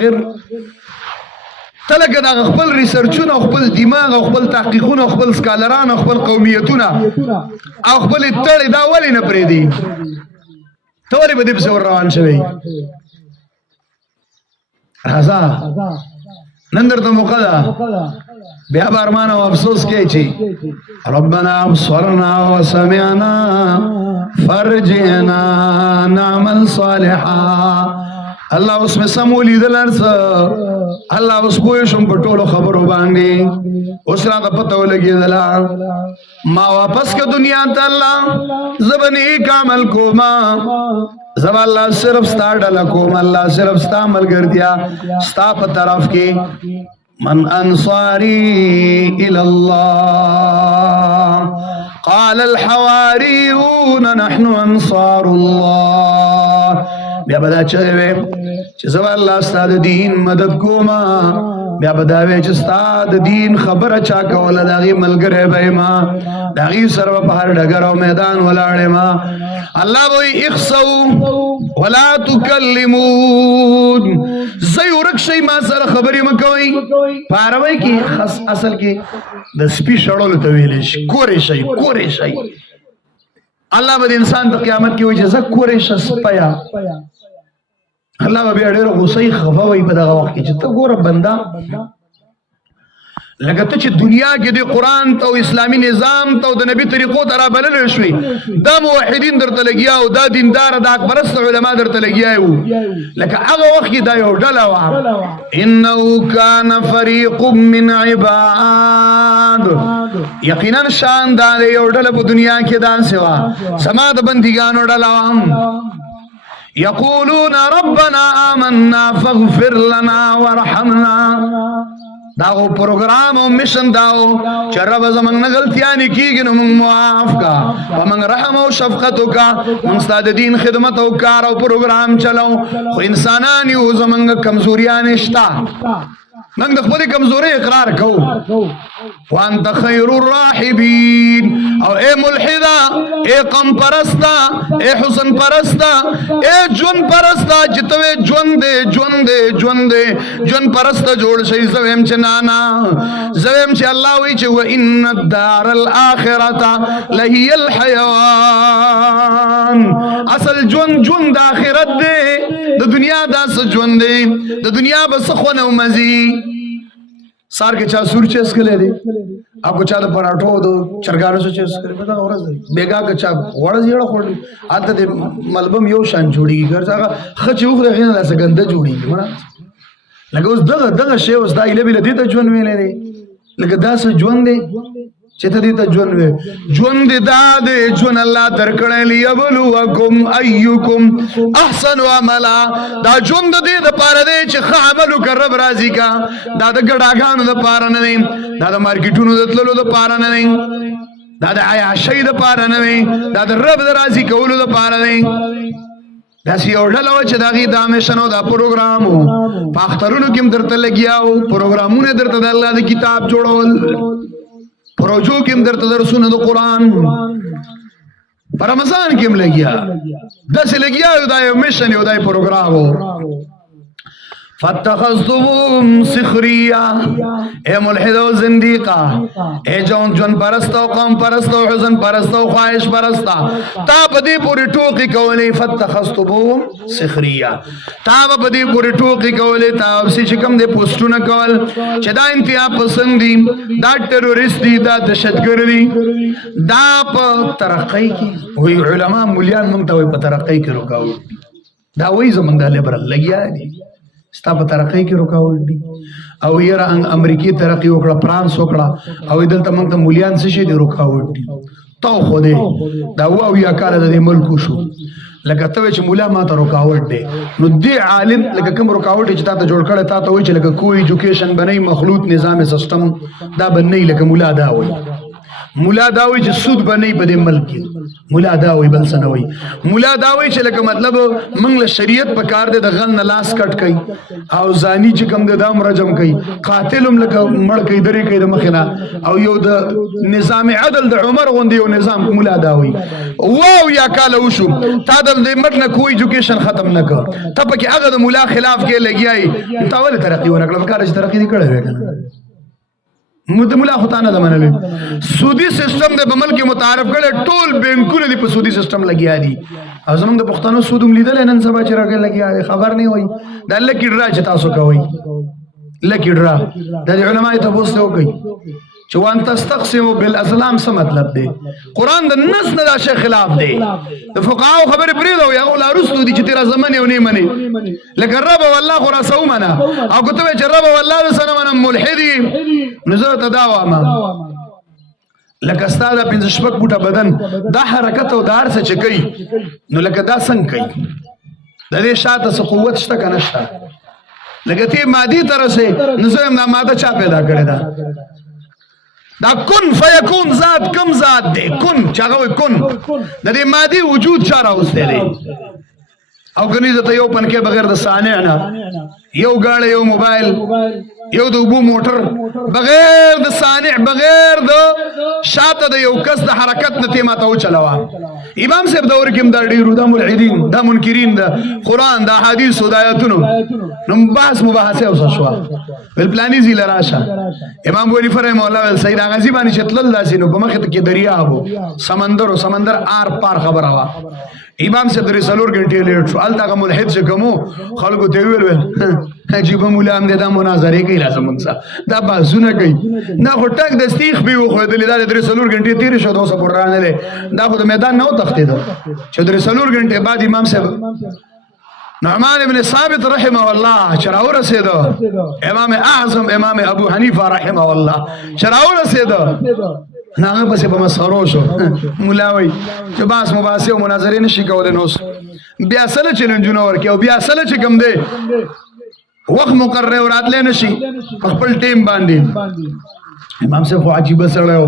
تلګه دا خپل ریسرچونه خپل دماغ خپل تحقیقونه خپل سکالران خپل قومیتونه او خپل تړي دا ولې نه پرې دي ته ولې به دې په روان شوی راځه نن درته موقع ده بیا برمان او افسوس کوي چې ربنا ابصرنا وسمعنا فرجعنا نعمل صالحا الله اوس مې سمولې دلرس الله اوس پوه شم په ټولو خبرو باندې اوس راته پته ولګېدله ما واپس که دنیا ته الله زه به نیک عمل کوما زب الله صرف ستا ډله کوم الله صرف ستا ملګرتیا ستا په طرف کې من انصاري الى الله قال الحواريون نحن انصار الله بیا بدا چوي چې زب الله ستاسو دین مدد کوما بیا بداوی چې ستا د دین خبره چا کوله د هغې ملګری به یم د هغې سره په هر ډګر او میدان ولاړ یم الله به وایي اخسؤ ولا تکلمون ځئ ورک شئ ما سره خبرې مه کوئ په عربۍ کې اصل کې د سپي شړلو ته ویلی شي کورې شئ کورې شئ الله به د انسان په قیامت کې وایي چې ځه کورې شه سپیه الله به بیا ډېره غوسه خفه وي په دغه وخت کې چې ته ګوره بنده لکه ته چې دنیا کې د قرآن ته او اسلامي نظام ته او د نبي طریقو ته رابللی شوې دا موحدین درته لګیا او دا دینداره دا اکبرسته علما درته لګیا وو لکه هغه وخت کې دا یو ډله وه انه کان فریق من عباد یقینا شان دا یو ډله په دنیا کې داسې وه زما د بندګانو ډله وه یقولون ربنا آمنا فاغفر لنا وارحمنا داغو پروگرام او مشن داو چې رب زمنګ نه غلطیانې کیږي نو موږ معاف کا ومنګ رحم او شفقت وکا موږ ستاسو د دین خدمت او کار او پروگرام چلو خو انسانان یو زمنګ کمزوریان شتا موږ د خپل کمزوري اقرار کوو وانت خیر الراحبین او اے ملحدا اے قم پرستا اے حسن پرستا اے جون پرستا جتوے جون دے جون پرستا جوړ شي زویم چې نانا زویم چې الله وی چې و ان الدار الاخرته لهي الحيوان اصل جون د اخرت دے د دنیا داس جون دے د دنیا بس خونه مزي سار के चा सूर चेस कले दे आपको चा द पराठो दो चरगानो से चेस करे पता औरज बेगा का चा वड़ज येड़ा खोल आते दे मलबम यो शान जोड़ी घर जागा खच उख रहे ना से गंदा जोड़ी वना लगे उस दगा शे उस दा इले बिले दे त जोन वेले दे लगे दा से जोन दे چته دې ته ژوند وي ژوند دا دې ژوند الله درکړی لیبلوکم ایکم احسن عملا دا ژوند دې د پاره دی چې ښه عمل وکړه رب راضي کا دا د ګډاګانو د پاره نه دی دا د مارکیټونو د تللو د پاره نه دی دا د عیاشۍ د پاره نه دی دا د رب د راضي کولو د پاره دی دا سی یو ډله وه چې د هغې دا میشن او دا پروګرام و په اخترونو کې هم درته لګیا و پروګرامونه درته د الله د کتاب جوړول پروژو کې هم درته درسونه د قرآن په رمضان کې هم لګیا داسې لګیا یو دا یو میشن یو دا یو پروګرام و فاتخذتم سخریا اے ملحد و زندیقا اے جون پرستا و قوم پرستا و حزن پرستا و خواہش پرستا تا بدی پوری ٹوکی کولی فاتخذتم سخریا تا بدی پوری ٹوکی کولی تا ابسی چکم دے پوسٹو نکول چه دا انتہا پسندی دا ٹیروریست دی دا دشتگر دی دا پا ترقی کی وی علماء مولیان منگتا وی پا ترقی کی رکاوٹ دی دا وی زمان دا لیبرال لگیا دی ستا په ترقی کې رکاوټ دي او یره امریکای ترقی وکړه فرانس وکړه او دلته موږ ته مولیان څه شي دي رکاوټ دي تو خو دې دا او یا کار د ملک شو لکه ته چې مولا ما ته رکاوټ دی نو دې عالم لکه کوم رکاوټ چې تا ته جوړ کړی تا ته وایي چې لکه کوئی ایجوکیشن بنئ مخلوط نظام سیستم دا بنئ لکه مولا دا وایي مولا دا وایي چې سود بنئ په دې ملک کې مولا دا وایي بل څه نه وایي مولا دا وایي چې لکه مطلب موږ له شریعت په کار دی د غل نه لاس کټ کوي او زانی چې کوم دی دا هم رجم کوي قاتل هم لکه مړ کوي درې کوي د مخې نه او یو د نظام عدل د عمر غوندې یو نظام مولا دا وایي واو یا کاله وشو تا د مټ نه کوئی ایجوکیشن ختم نه کړ ته پکې هغه د مولا خلاف کې لګیایي تا ولې ترقي ونه کړه په کار چې ترقي دې کړی وی که نه مولا خو تا نه ده منلی سودي سیستم د په ملک متعارف کړی ټول بینکونه دي په سودي سیستم لګیا دي او زموږ د پښتنو سود هم لیدلی نن سبا چې راغلی لګیا دی خبر نه وایي دا لکي ډرا چې تاسو کوئ لکي ډرا دا د علماء تپوس ته وکئ چې وان تستقسموا بالازلام څه مطلب دی قرآن د نس نه دا شی خلاف دی د فقهاو خبرې پرېږده هغو لا وروستو دي چې تېره زه منې او نه منې لکه رب والله خو راسه ومنه او که ته وایې چې رب والله دسه نه منم ملحد یې نو زه ته دا وایم لکه ستا دا پنځه شپږ فوټه بدن دا حرکت او دا هر څه چې کوي نو لکه دا څنګه کوي د دې شاته څه قوت شته که نه شته لکه ته مادي ته رسې نو زه وایم دا ماده چا پیدا کړې ده دا کن فیکون ذات کم ذات دے کن چاگوی کن دا دی مادی وجود چا راوستے دے او کنی زتا یو پنکے بغیر دا سانعنا یو گاڑے یو موبائل یو د اوبو موټر بغیر د صانع بغیر د شاته د یو کس د حرکت نه تیما ته وچلوه. امام صاحب دور کې هم دا ډېرو دا ملحدین دا منکرین د قرآن د احادیثو د آیاتونو نو بحث مباحثه اوسه شوه ویل پلاني ځای له راشه. امام ابو حنیفه رحمه الله ویل سید غازي باندې چې تلل داسې نو په مخې کې دریاب و سمندر آر پار خبره وه. امام صاحب درې څلور غنټې لیټ شو. هلته هغه ملحد چې کوم خلکو ته ویل عجیبه مولا هم دی دا مناظرې کوي لازم موږ دا بحثونه کوي دا خو ټک د استیخ به وښودلې دا درې څلور غنټې تېرې شو 200 پورې رانغلی دا خو د میدان نه وتښتېده چې درې څلور غنټې بعد امام صاحب نعمان ابن ثابت رحمه الله چې راورسېده امام اعظم امام ابو حنیفه رحمه الله چې راورسېده هغه پسې په مسخرو شو. مولا وایي چې بحث مباحثې او مناظرې نشي کولی نو بیا سله چیلنجونه ورکړي او بیا سله چې کوم دی وخت مقرر او راتلی نشي په خپل ټیم باندې. امام صاحب خو عجیبه سړی و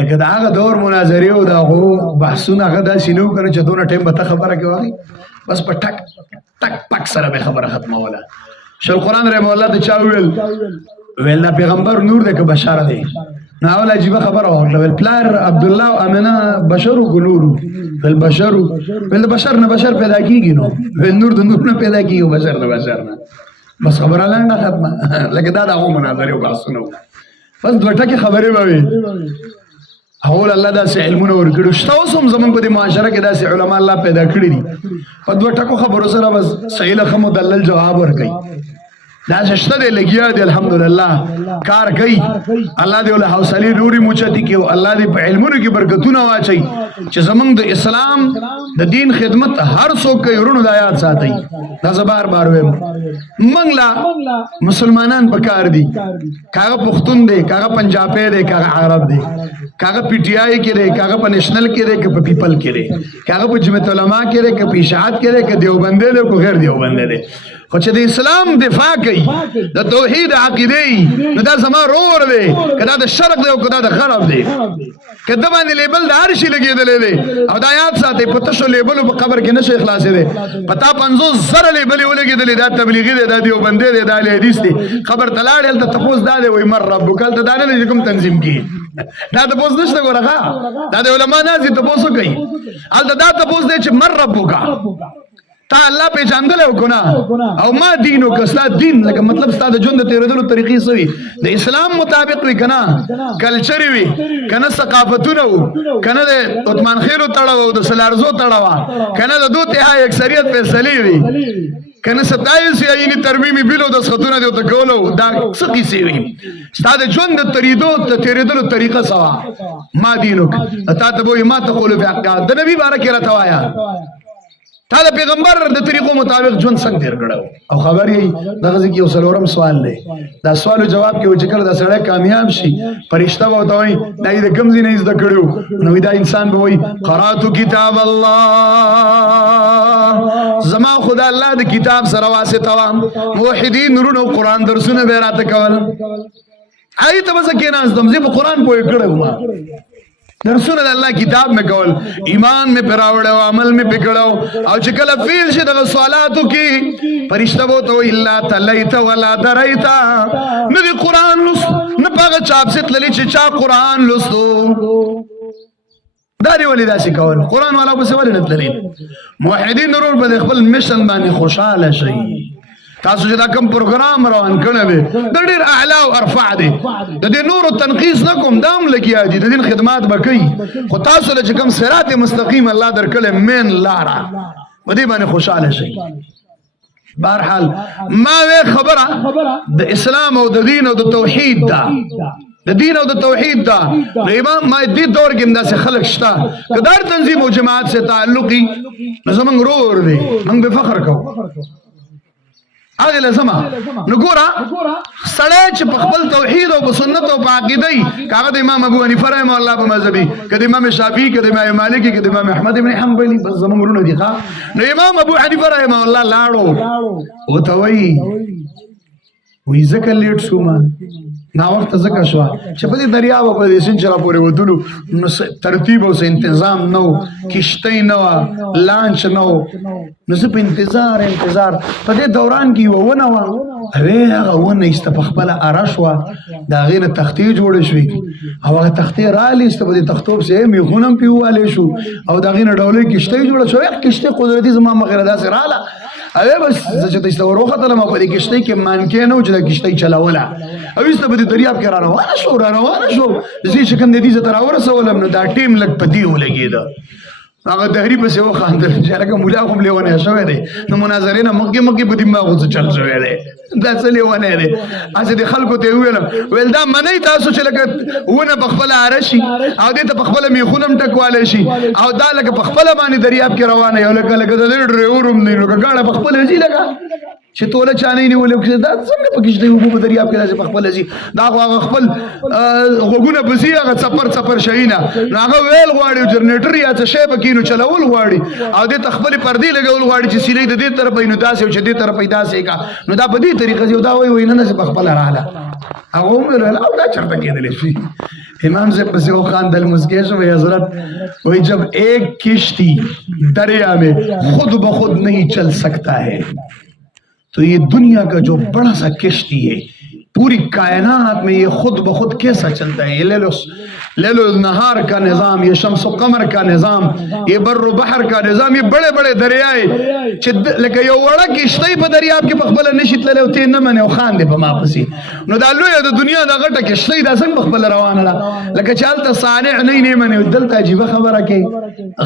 لکه د هغه دور مناظرې او د هغو بحثونه هغه داسې نه و که نه چې دونه ټیم به ته خبره کوې بس په ټک ټک پک سره به خبره ختموله. شیخ القرآن رحمه الله د چا ویل دا پیغمبر نور دی که بشر دی نو اول عجیبه خبره وکړه ویل پلار عبدالله او امینه بشر و که نورو ویل بشر ویل د بشر نه بشر پیدا کېږي نو ویل نور د نور نه پیدا کېږي بشر د بشر نه بس خبره لنډه ختمه لکه دا د هغو مناظرې او بحثونه وو بس دوه ټکې خبرې به وي. اول الله داسې علمونه ورکړي شته اوس هم زموږ په دې معاشره کې داسې علما الله پیدا کړي دي په دوه ټکو خبرو سره بس صحیح ښه مدلل جواب ورکوي. دا شته دی لګیا دی الحمدلله کار کوي الله دې له حوصلې نورې موچتي کړي او الله دې په علمونو کې برکتونه واچوي چې زموږ د اسلام د دین خدمت هر څوک کوي ورونو دا یاد ساتئ. دا زه بار بار وایم موږ لا مسلمانان په کار دي کاغه پښتون دی کاغه پنجابی دی کاغه عرب دی کاغه پی ټی آی کې دی کاغه په نېشنل کې دی که په پیپل کې دی کاغه په جمعیت العلماء کې دی که په اشاعت کې دی که دیوبندی دی که غیر دیوبندی دی خو چې د اسلام دفاع کوي د توحید عقیده نو دا زما رور دی که دا د شرق دی او که دا د غرب دی که ده باندې لیبل د هر شي لګېدلی دی او دا یاد ساتئ په تشو لیبلو په قبر کې نشي خلاصېدی په تا 50,000 لیبلې ولګېدلې دا تبلیغي دی دا دیوبندی دی دا اهل حدیث دی خبر ته لاړې هلته تپوس دا دی وایي من ربک هلته دا نه دی چې کوم تنظیم کېږي دا تپوس نشته ګوره ښه دا د علما ناست دي تپوس وکوي هلته دا تپوس دی چې من ربک تا الله پیژندل او کنه او ما دین او کسلا دین لکه مطلب ستا د ژوند د تیرېدلو طریقې څه وي د اسلام مطابق وي کنه کلچر وي کنه ثقافتونه وو کنه د عثمان خیرو تړاو او د سلارزو تړاو کنه د دوه تهاي اکثریت فیصلې وي کنه 27 یعنی ترمیمی بیلو د سختونه دی او د کولو دا څه کیسې وي ستا د ژوند د تیرېدلو طریقه سوا ما دینک تا ته وایي ما تقول فی حق د نبی بارک راته وایا تا د پیغمبر د طریقو مطابق ژوند څنګه تیر کړو او خبر یې دغه ځکه یو څلورم سوال دی دا سوالو جواب کې چې کله دا سړی کامیاب شي فرشته به ورته وایي دا یې د کوم ځای نه زده کړو نو دا انسان به وایي قرأت کتاب الله زما خدا الله د کتاب سره واسطه وه موحدین نورونه قرآن درسونه به یې راته کول هغې ته به زه کېناستم زه په قرآن پوهې کړی وم درسونه د الله کتاب مې کول ایمان مې پې راوړی او عمل مې پې کړی او چې کله فیل شي دغه سوالاتو کې فرشته به ورته وایي الا تلیت ولا دریت نه دې قرآن لوست نه په هغه چا پسې تللي چې چا قرآن لوستو دا دې ولې داسې کول قرآن والا پسې ولې نه تللي موحدین ضرور به د خپل مشن باندې خوشحاله شي تاسو چې دا کوم پروګرام روان کړی دی د ډېر اعلی او ارفع دی د دې نورو تنقیص نه کوم دا هم لګیا دي د دین خدمات به کوي خو تاسو له چې کوم صراط مستقیم الله درکړی مین لاره په دې باندې خوشحاله شئ. بهرحال ما وی خبره د اسلام او د دین او د توحید ده د دین او د توحید دا امام ما دې دور کې داسې خلک شته که دا تنظیم او جماعت سے تعلقي نو زمونږ ورور دی موږ به فخر کوو هغه لازمه نو ګوره سړی چې په خپل توحید او په سنت او په عقیده هغه د امام ابو حنیفه رحمه الله په مذهبي که د امام شافعي که د امام مالکي که د امام احمد ابن حنبلي بس زمونږ ورونه دي ښه نو امام ابو حنیفه رحمه الله لاړو ورته وایي ځکه لیټ شوم ناوخته ځکه شوه چې په دې دریاب او په دې سیند چې راپورې وتلو نو ترتیب او انتظام نه و کشتۍ نه وه لانچ نه و نو زه په انتظار په دې دوران کې یوه ونه وه اوی هغه ونه ایسته په خپله اره شوه د هغې نه تختې جوړې شوې او هغه تختې راغلې ایسته په دې تختو پسې میخونه هم پې ووالی شو او د هغې نه ډولۍ کښتۍ جوړه شوه کښتۍ قدرتي زما مخې نه داسې راغله اوی بس زه چې ته ایسته ور وختلم او په دې کښتۍ کې مانکې نه و چې دا کښتۍ چلوله او ایسته په دې دریاب کې را روانه شو زه چې کوم د دې زه ته راورسولم نو دا ټیم لږ په دې ولګېده هغه دهري پسې وخاندل چې هلکه ملا خو هم لیونی شوی دی د مناظرې نه مخکې په دماغو څه چل شوی دی دا څه لیونی دی هسې د خلکو ته یې وویلم ویل دا منئ تاسو چې لکه ونه په خپله اره شي او دې ته په خپله میخونه هم ټکوالی شي او دا لکه په خپله باندې دریاب کې روانه یو لکه د دې ډریور هم دی نو که ګاډه په خپله ځي لکه چې توله چانه یې نیولې دا څنګه په کښتۍ اوبو په دریاب کې داسې په خپله ځي دا خو هغه خپل غوږونه به ځي هغه څپر شي نه نو هغه ویل غواړي جنریټر یا څه شی پکې نو چلول غواړي او دې ته خپلې پردې لګول غواړي چې سیلۍ د دې طرفه وي نو داسې او چې دې طرفه وي داسې کا نو دا په دې طریقه ځي او دا وایي نه داسې په خپله راغله هغه وویل او دا چېرته کېدلی شي امام صاحب پسې وخاندل مسکے شو وی حضرت وہی جب ایک کشتی دریا میں خود بخود نہیں چل سکتا ہے تو یہ دنیا کا جو بڑا سا کشتی ہے پوری کائنات میں یہ خود بخود کیسا چلتا ہے یہ لیل و نہار کا نظام یہ شمس و قمر کا نظام یہ بر و بحر کا نظام یہ بڑے بڑے دریائے لکه یو وړه کشتۍ په دریاب کې په خپله نشي تللی او ته یې نه منې او خاندې په ما پسې نو دا لویه د دنیا دا غټه کشتۍ دا څنګه په خپله روانه ده لکه چې هلته صانع نه یې نه منې دلته عجیبه خبره کې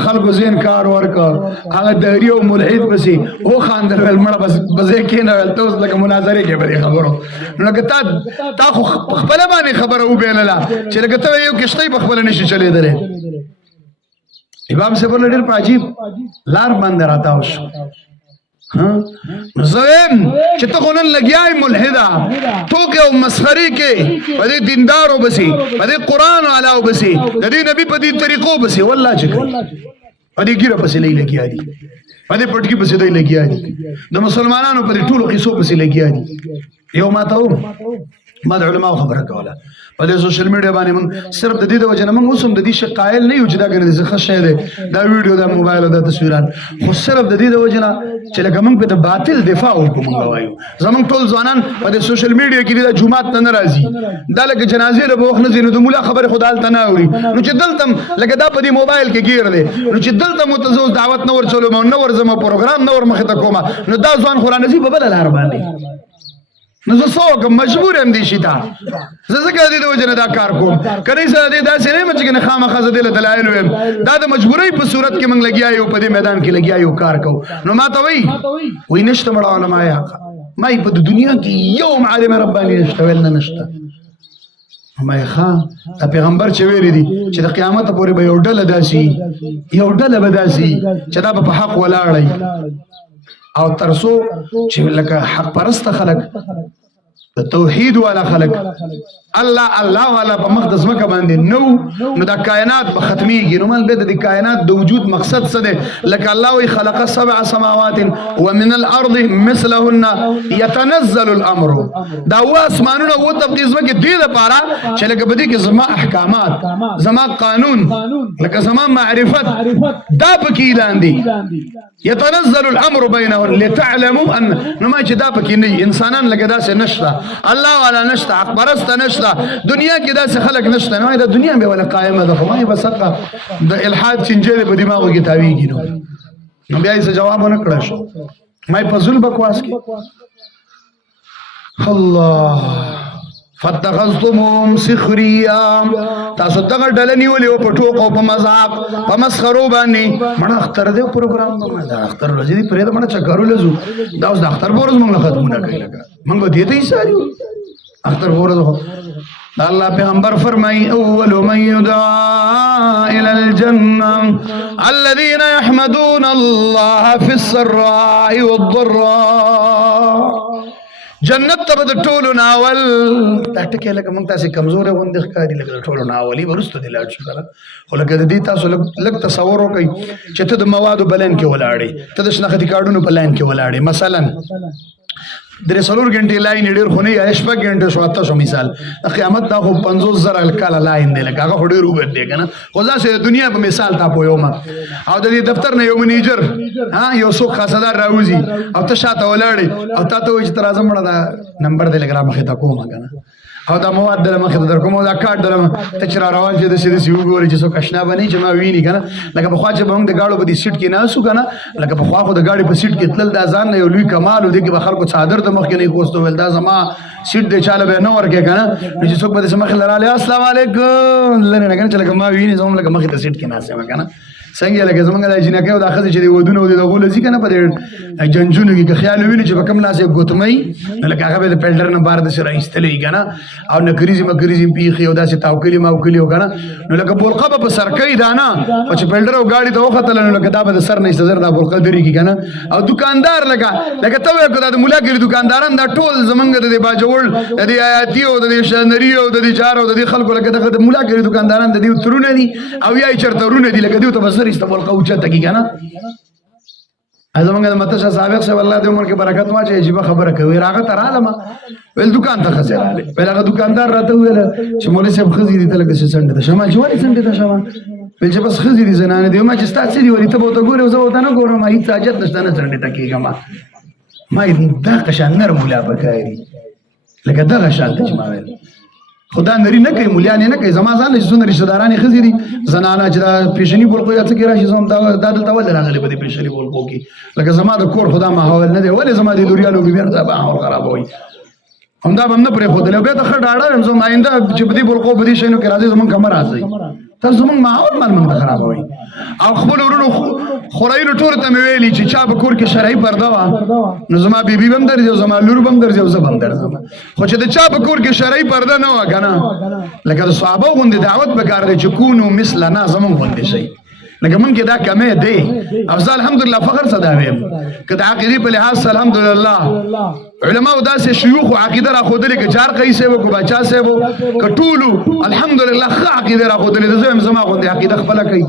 خلکو ذهن کار ورکړ هغه دهري او ملحد پسې وخاندل ویل مړه بس ځای کښېنه ویل ته اوس لکه مناظرې کې په دې خبرو نو لکه تا خو په خپله باندې خبره وبیلله چې لکه ته یو کښتۍ په خپله نشي چلېدلی امام صاحب ورله ډېر په عجیب لار باندې راتاو شو زه وایم چې ته خو نن لګیا یې ملحده ټوکې او مسخرې کې په دې دیندارو پسې په دې قرآن والاو پسې د دې نبي په دې طریقو پسې والله چې کوي په دې ګیره پسې دی لګیا دي په دې پټکي پسې دی لګیا دي د مسلمانانو په دې ټولو قصو پسې لګیا دي یو ما ته ما د علماو خبره کوله په دې سوشل میډیا باندې موږ صرف د دې د وجه نه موږ اوس هم د دې شي قایل نه یو چې دا ګڼې څه ښه شی دی دا ویډیو دا موبایل او دا تصویران خو صرف د دې د وجه نه چې لکه موږ په د باطل دفاع وکړو موږ وایو زموږ ټول ځوانان په دې سوشل میډیا کې د جمعات ته نه راځي دا لکه جنازې له به وخت نه ځي نو د مولا خبرې خو دالته نه اوري نو چې دلته لکه دا په دې موبایل کې ګیر دی نو چې دلته مو ته زه دعوت نه ورچولم او نه ورځم پروګرام نه ور مخې ته کومه نو دا ځوان خو رانه ځي په بله لار باندې نو زه څه وکړم مجبور یم دې شي ته زه ځکه د دې د وجې نه دا کار کوم که نه سره دې داسې نه یم چې کنه خامخا زه دې له دلایل ویم دا د مجبورۍ په صورت کې موږ لګیا یو په دې میدان کې لګیا یو کار کوو نو ما ته وایي نشته مړه علما ما یې په دنیا کې یو عالم رباني نشته ویل نه نشته ما یې ښه دا پیغمبر چې ویلي دي چې د قیامته پورې به یو ډله داسي به داسي چې دا به په حق ولاړی او ترسو چې لکه حق پرسته خلک د توحید والا خلک الله والا په مقدس مکه باندې نو دا کائنات به ختمیږي نو مال به د کائنات د وجود مقصد څه دی لکه الله وی خلق 7 سماوات ومن الارض مثلهن يتنزل الامر دا و اسمانونه و تبقیز مکه دې لپاره چې لکه بده کې زما احکامات زما قانون لکه زما معرفت دا پکې لاندې يتنزل الامر بينهم لتعلموا ان نو ما چې دا پکې نه انسانان لکه داسې نشته الله والا نشته حق پرسته نشته دنیا کې داسې خلک نشته نو دا دنیا به ولا قائمه ده خو ما بس حق د الحاد چنجې په دماغو کې تاویږي نو بیا یې جواب نه کړی شو ما په ظلم بکواس کې الله فتخذتمهم سخريا تاسو دغه ډله نیولې او په ټوکو په مذاق په مسخرو باندې مړه اختر دې پروګرام باندې دا اختر ورځې دې پرې دا مړه چکرو لزو دا اوس د اختر ورځ موږ ختمونه کوي لکه موږ دې ته یې ساريو اختر ورځ الله پیغمبر فرمای اول من يدعى الى الجنه الذين يحمدون الله في السراء والضراء جنت ته د ټولو ناول دا ټکي لکه موږ تاسو کمزورې غوندې ښکاري لکه د ټولو ناولي ورسته دی لاړ شو کنه خو لکه د دې تاسو لږ تصور وکړئ چې ته د موادو بلین کې ولاړې ته د شناختي کارډونو په لاین کې ولاړې مثلا درې څلور غنټې لاین ډېر خو نه یا شپږ غنټې شو اته شو مثال قیامت دا خو 50,000 کاله لاین دی لکه هغه خو ډېر وګت دی کنه خو ځکه دنیا په مثال تا پویوم او د دې دفتر نه یو منیجر یو څوک خاصدار راوځي او ته شاته ولاړې او تا ته وایي چې تر اعظم مړه دا نمبر دی لګرا مخې ته کومه کنه او دا مواد در مخې ته در کوم دا کارت در ته چې را روان چې د سیده سی وګوري چې څوک آشنا بني چې ما ویني کنه لکه په خوا چې موږ د گاډو په دې سیټ کې ناسو کنه لکه په خوا خو د گاډي په سیټ کې تلل دا ځان نه یو لوی کمال و دي کې به خلکو څادر د مخ کې نه کوستو ول دا زما سیټ دې چاله به نه ورکه کنه چې څوک به سمخ لراله السلام علیکم لره نه کنه چې لکه ما ویني زموږ لکه مخې ته سیټ کې ناسه کنه څنګه لکه زمونږ د جنکه او د اخذ چې دی ودونه د غول ځي کنه په جنجونو کې خیال ویني چې کم ناسه ګوتمای لکه هغه د پلډر نه بار د سره ایستلې کنه او نکریزي مکریزي پیخي او داسې تاوکلی ماوکلی کنه نو لکه بولقه په سرکې دانا او چې پلډر او گاډي ته وختل نو لکه دا به سر نه استزر دا بولقه دري کی کنه او دکاندار لکه ته وکړه د مولا ګری دکانداران دا ټول زمونږ د باجوړ د آیاتي او د شنری او د جار او د خلکو لکه د مولا ګری دکانداران د دې ترونه دي او یا چرته رونه دي لکه دوی ته استعمال قوچته کی کنه ازمنګ د متشه سابق سے والله د عمر کې برکت واچي عجیب خبره کوي راغه تر عالمه ول دکان ته خسراله ول هغه دکاندار راته ویل چې مولوی صاحب خزي دي تلګه سنډه ته شمال جوړي سنډه ته شمال ول چې بس خزي دي زنانه دی ما چې ستاسو دی ولې ته به ته ګوره زه وته نه ګورم هیڅ حاجت نشته نه سنډه ته کېږم ما دا قشان نر مولا بکایي لکه دا شان ته ما ویل خدا نری نه کوي مولیان نه کوي زما ځان له رشتہ داران خزي دي زنانه چې دا پیشنی بولقو یا څه کې راشي زم دا دلته ول راغلي په دې پیشنی بولقو کې لکه زما د کور خدا ماحول نه دی ولې زما د لوريانو کې بیا دا ماحول خراب وي هم دا هم نه پرې خو دلته به ته خډاړه زم آینده چې په دې بولقو په دې شینو کې راځي زمون کمر راځي تر زمون ماحول من خراب وي او خپل ورونو خورایو ټول ته ویلي چې چا په کور کې شرعي پرده وا نو زما بیبي بم درځي زما لور بم درځي زما بم درځم خو چې د چا په کور کې شرعي پرده نه و کنه لکه د صحابه غوندې دعوت وکړ چې کونو مثلنا زمون غوندې شي لکه مونږ کې دا کمه دی او زه الحمدلله فخر صدا ویم کله عقیده په لحاظ الحمدلله علماء داسې شيوخ او عقیده را خودلې کې چار قیسه وو کو بچا سه وو کټولو الحمدلله خ عقیده را خودلې زما غوندې عقیده خپل کوي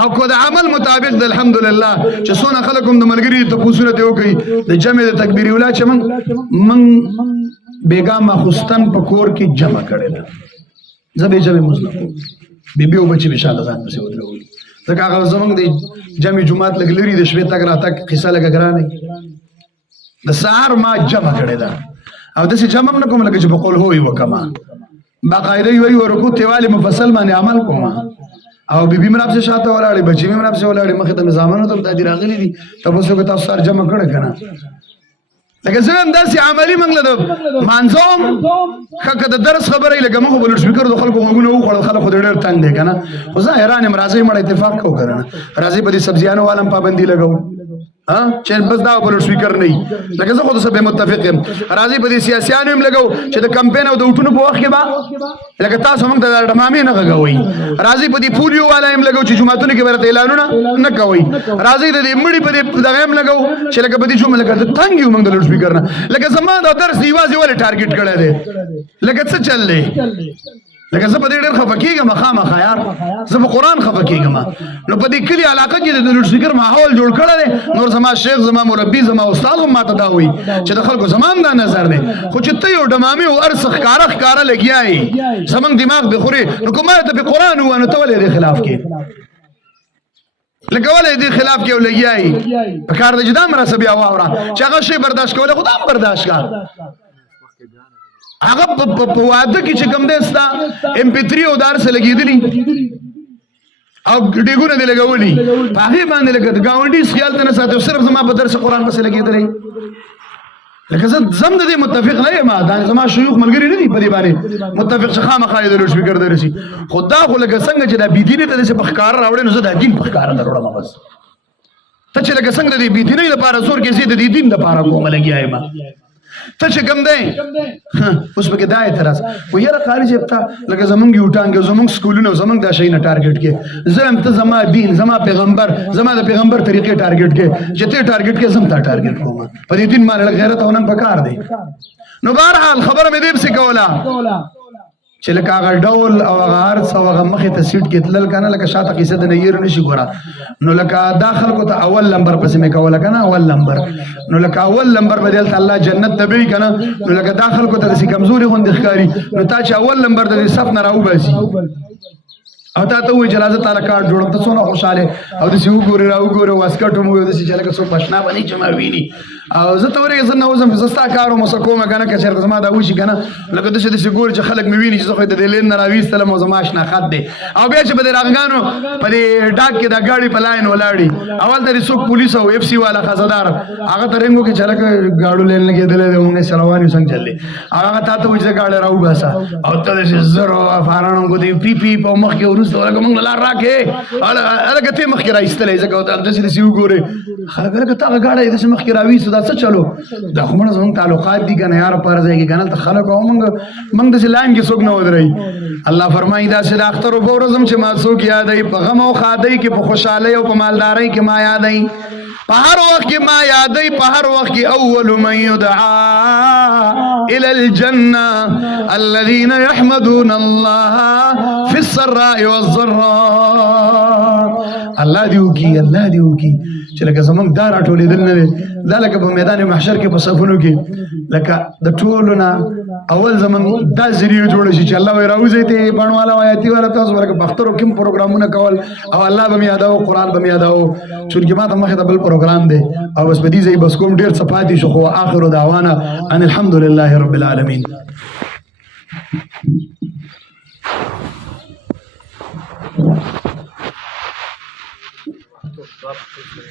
او کو د عمل مطابق د الحمدلله چې څونه خلکم د ملګری ته پوسونه ته وکي د جمع د تکبیر ولا چې من بیگا مخستن په کور کې جمع کړل زبې جمع مسلم بیبي او بچي بشاله ځان پسې ودرولي ځکه هغه زمونږ د جمع جمعات لګلري د شپې تک راته قصه لګ ګرانه د سحر ما جمع کړل او د څه جمع نه کوم لکه چې په قول هوې وکما باقاعده وي ورکو تیواله مفصل باندې عمل کوم او بیبي مراب سے شاته ولاړې بچي مراب سے ولاړې مخه ته نظامونو ته د راغلي دي تاسو کو تاسو سره جمع کړه کنه لکه زم داسې عملی منګله د مانځوم خکه د درس خبرې لکه مخ بل سپیکر د خلکو غوونه و خلک خو ډېر تنگ دي کنه خو زه حیران یم راځي مړ اتفاق کو کنه راځي په دې سبزیانو عالم پابندي لګاو چې بس دا بل سپیکر نه لکه زه خو سره متفق یم راځي په دې سیاسيانو هم لګاو چې د کمپاین او د وټونو په وخت کې با لکه تاسو موږ د ډمامې نه غوي راځي په دې پولیو والا هم لګاو چې جمعهتونو کې ورته اعلانونه نه کوي راځي د دې مړي په دې دغه هم لګاو چې لکه په دې جمعه لکه تنګ یو موږ د لوډ سپیکر نه لکه زما د درس ایوازي ولې ټارګټ کړی دی لکه څه چللې لکه زه په دې ډېر خفه کېږم خامخا یار زه په قرآن خفه کېږم نو په دې کلي علاقه کې د لوډ سپیکر ماحول جوړ کړی دی نور زما شیخ زما مربي زما استاد هم ماته دا وایي چې د خلکو زمان دا نظر دی خو چې ته یو ډمامې او ارس ښکاره لګیا یې زمونږ دماغ به خوري نو که ما ته په قرآن ووایه نو ته ولې دې خلاف کې لکه ولې دې خلاف کې لګیا یې په کار د جدا مرسه بیا واوره چې هغه شی برداشت کوله خو دا هم برداشت کا هغه په واده کې چې کوم دستا MP3 او دار سره لګېدلی او ډیګونه دې لګولي په هغه باندې لګد گاونډي خیال ته نه ساتو صرف زما په درس قرآن بس لګېدلی لکه زم د دې متفق نه یم دا زما شيوخ ملګری نه دي په دې باندې متفق شخه مخاله د لوډ سپیکر درسي خدا خو لکه څنګه چې دا بيدینه ته څه بخکار راوړې نو زه د دین بخکار دروړم بس ته چې لکه څنګه د دې بيدینه لپاره زور کې زی د دې دین لپاره کوم لګیایم ته چې کوم دی اوس په کې دا اعتراض و یاره قاری چې پتا لکه زمونږ یوټانګ زمونږ سکولونو زمونږ دا شي نه ټارګټ کې زم ته زما دین زما پیغمبر زما د پیغمبر طریقې ټارګټ کې چې ته ټارګټ کې زم ته ټارګټ کوم په دې دین مال غیرت او نن پکار دی نو بهرحال خبره مې دې څه کوله چې لکه هغه ډول او هغه هرڅ او هغه مخې ته سیټ کې تلل کنه لکه شاته قصه د نیر نشي ګوره نو لکه داخل کو ته اول نمبر پسې مې کوله کنه اول نمبر نو لکه اول نمبر بدل الله جنت ته به کنه نو لکه داخل کو ته سي کمزوري غوند ښکاری نو تا چې اول نمبر د صف نه راو باسي او تا ته وی جلازه تعالی کارت جوړم ته څونه خوشاله او د سیو ګوري راو ګوري واسکټو مو د سي چې لکه څو پښنا باندې چې ما ویني او زه ته ورګه زنه وزم زستا کارو مو سکوم کنه که چیرته ما دا وشي کنه لکه د سي ګوري چې خلک مې ویني چې زه خو د دلین نه راويستل مو زما آشنا خط دی او بیا چې بده راغانو په دې ډاک کې دا غاړي په لاین ولاړی اول د څوک پولیس او اف سي والا خزادار هغه ترنګو کې چلک غاړو لین لګې دلې موږ سلواني څنګه چلې هغه تا ته وځه غاړه راو باسا او ته زرو فارانو کو دی پی پی په مخ کې ورسته ولګه موږ لار راکې الګ ته مخ کې راځتلې ځکه ته د سي ګوري خلک لکه تا غاړه د مخ کې راوي سودا څه چلو دا کومه زموږ تعلقات دي کنه یار پر ځای کې کنه ته خلک او موږ د لاین کې څوک نه ودرې الله فرمایي دا چې اختر او ورځم چې ما څوک یادای په غم او خادای کې په خوشاله او په مالداري کې ما یادای په هر وخت کې ما یادای په هر وخت کې اول من يدعى الى الجنه الذين يحمدون الله في السراء والضراء الله دیو کی چې لکه زمونږ دا راټولې دل نه دا لکه په میدان محشر کې په صفونو کې لکه د ټولونه اول زمون دا ذریعہ جوړ شي چې الله وي راوځي ته بڼواله آیاتي والا تاسو ورکه بخترو کوم پروګرامونه کول او الله به یاداو قران به یاداو چې ما ته مخه د بل پروګرام دی او بس بدی زي بس کوم ډیر صفاتي شو خو اخر دعوانا ان الحمد لله رب العالمين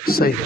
صحیح ہے